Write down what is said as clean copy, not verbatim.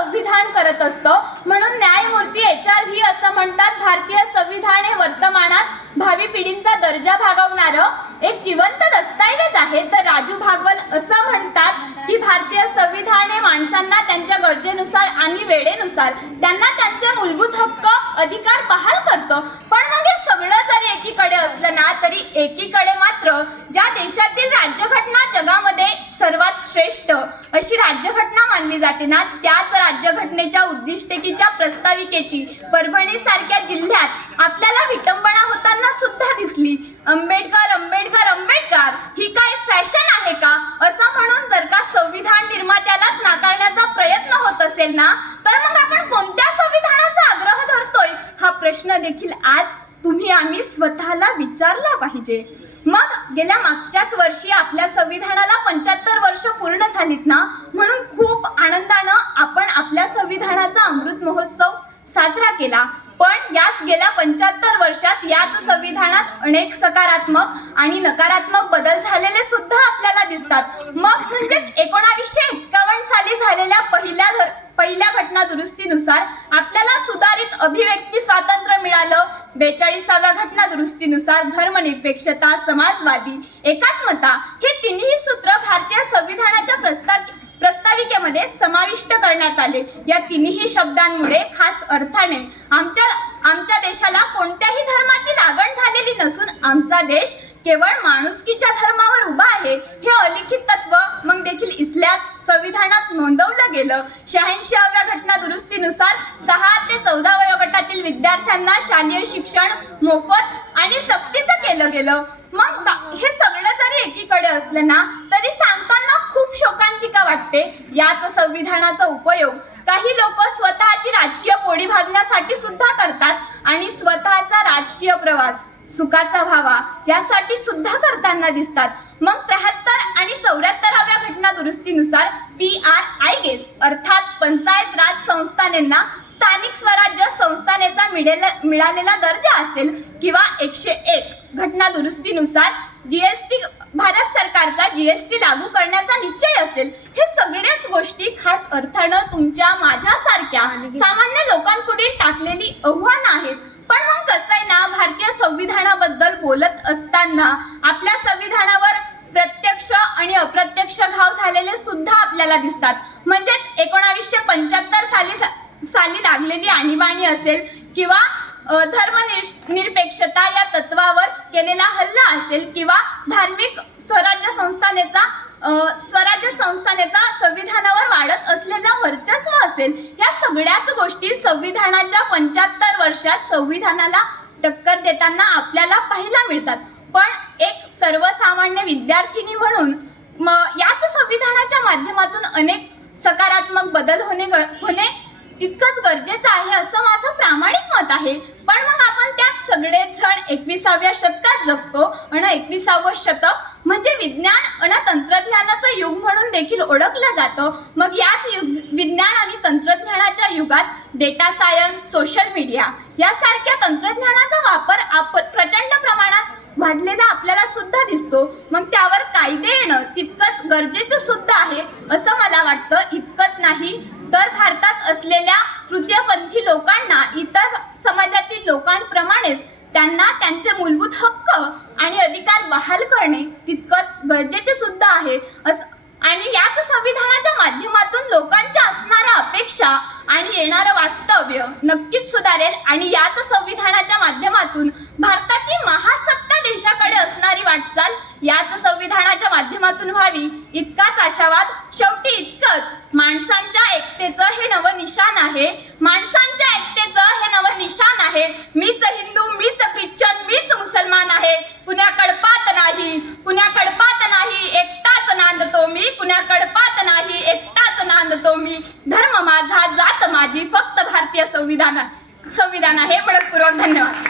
संविधान करत असतं. म्हणून न्यायमूर्ती HRV असं म्हणतात, भारतीय संविधान हे वर्तमानात भावी पिढींचा दर्जा भागवणारं एक जिवंत दस्तऐवज आहे. तर राजू भागवल असं म्हणतात की भारतीय संविधान हे माणसांना त्यांच्या गरजेनुसार आणि वेळेनुसार त्यांना त्यांचे मूलभूत हक्क अधिकार बहाल करतो. पण मग हे सगळं जरी एकीकडे असलं ना, तरी एकीकडे मात्र ज्या देशातील राज्यघटना जगामध्ये सर्वात श्रेष्ठ अशी राज्यघटना मानली जाते ना, त्याच राज्यघटनेच्या उद्दिष्टिकेच्या प्रस्ताविकेची परभणीसारख्या जिल्ह्यात आपल्याला विटंबना होताना सुद्धा दिसली. आंबेडकर आंबेडकर आंबेडकर ही काय फॅशन आहे का असं म्हणून जर का संविधान निर्मात्यालाच नाकारण्याचा प्रयत्न होत असेल ना, तर मग आपण कोणत्या संविधानाचा आग्रह धरतोय हा प्रश्न देखील आज तुम्ही आम्ही स्वतःला विचारला पाहिजे. मग गेल्या मागच्याच वर्षी आपल्या संविधानाला 75 वर्ष पूर्ण झालीत ना, म्हणून खूप आनंदानं आपण आपल्या संविधानाचा अमृत महोत्सव साजरा केला. पण याच गेल्या 75 वर्षात याच संविधानात अनेक सकारात्मक आणि नकारात्मक बदल झालेले सुद्धा आपल्याला दिसतात. मग म्हणजेच 1951 साली झालेल्या पहिल्या घटना दुरुस्तीनुसार आपल्याला सुधारित अभिव्यक्ती स्वातंत्र्य मिळालं. 42व्या घटना दुरुस्तीनुसार धर्मनिरपेक्षता, समाजवादी, एकात्मता हे तिन्ही सूत्र भारतीय संविधानाच्या प्रस्ताविकेमध्ये समाविष्ट करण्यात आले. या तिन्ही शब्दांमुळे खास अर्थाने आमच्या देशाला कोणत्याही धर्माची लागण झालेली नसून आमचा देश केवळ माणुसकीच्या धर्मावर उभा आहे हे अलिखित तत्व मग देखील इथल्याच संविधानात नोंदवलं गेलं. 86व्या घटना दुरुस्तीनुसार 6 ते 14 वयोगटातील विद्यार्थ्यांना शालेय शिक्षण मोफत आणि सक्तीचं केलं गेलं. मग हे सगळं जरी एकीकडे असलं ना, तरी सांगताना खूप शोकांतिका वाटते. याच संविधानाचा उपयोग काही लोक स्वतःची राजकीय पोळी भाजण्यासाठी सुद्धा करतात आणि स्वतःचा राजकीय प्रवास सुखाचा व्हावा यासाठी सुद्धा करताना दिसतात. मग 73 आणि 74व्या घटना दुरुस्तीनुसार PRIGES अर्थात पंचायत राज संस्थानांना स्थानिक स्वराज्य संस्थानेचा मिळालेला दर्जा असेल किंवा 101 घटना दुरुस्तीनुसार GST भारत सरकारचा GST लागू करण्याचा निश्चय असेल. हे सगळ्याच गोष्टी खास अर्थानं तुमच्या माझ्यासारख्या सामान्य लोकांपुढे टाकलेली आव्हानं आहेत. पण मग कसं आहे ना, भारतीय संविधानाबद्दल बोलत असताना आपल्या संविधानावर प्रत्यक्ष आणि अप्रत्यक्ष घाव झालेले सुद्धा आपल्याला दिसतात. म्हणजेच 1975 साली लागलेली आणीबाणी असेल किंवा धर्मनिरपेक्षता या तत्वावर केलेला हल्ला असेल किंवा धार्मिक स्वराज्य संस्थानेचा संविधानावर वाढत असलेला वर्चस्व असेल, या सगळ्याच गोष्टी संविधानाच्या 75 वर्षात संविधानाला टक्कर देताना आपल्याला पाहायला मिळतात. पण एक सर्वसामान्य विद्यार्थिनी म्हणून याच संविधानाच्या माध्यमातून अनेक सकारात्मक बदल होणे तितकंच गरजेचं आहे असं माझं प्रामाणिक मत आहे. पण मग आपण त्यात सगळेजण 21व्या शतकात जगतो आणि 21वं शतक म्हणजे विज्ञान आणि तंत्रज्ञानाचं युग म्हणून देखील ओळखलं जातं. मग याच विज्ञान आणि तंत्रज्ञानाच्या युगात डेटा सायन्स, सोशल मीडिया यासारख्या तंत्रज्ञानाचा वापर प्रचंड प्रमाणात वाढलेला आपल्याला सुद्धा दिसतो. मग त्यावर कायदे येणं तितकंच गरजेचं सुद्धा आहे असं मला वाटतं. इतकंच नाही तर भारतात असलेल्या तृतीयपंथी लोकांना इतर समाजातील लोकांप्रमाणेच त्यांना त्यांचे मूलभूत हक्क आणि अधिकार बहाल करणे तितकंच गरजेचे सुद्धा आहे. आणि याच संविधानाच्या माध्यमातून लोकांच्या असणाऱ्या अपेक्षा आणि येणारं वास्तव्य नक्कीच सुधारेल आणि याच संविधानाच्या माध्यमातून भारताची महासत्ता देशाकडे असणारी वाटचाल याच संविधानाच्या माध्यमातून व्हावी इतकाच आशावाद. शेवटी इतकंच, माणसांच्या एकतेचं हे नवं निशाण आहे. माणसांच्या एकतेचं हे नवं निशाण आहे. मीच हिंदू, मीच ख्रिश्चन, मीच मुसलमान आहे. कुणाकडे पात नाही, कुणाकडे पात नाही, एकटाच नांदतो मी. कुणाकडे पात नाही, एकटाच नांदतो मी. धर्म माझा, जात माझी, फक्त भारतीय संविधान आहे. मनपूर्वक धन्यवाद.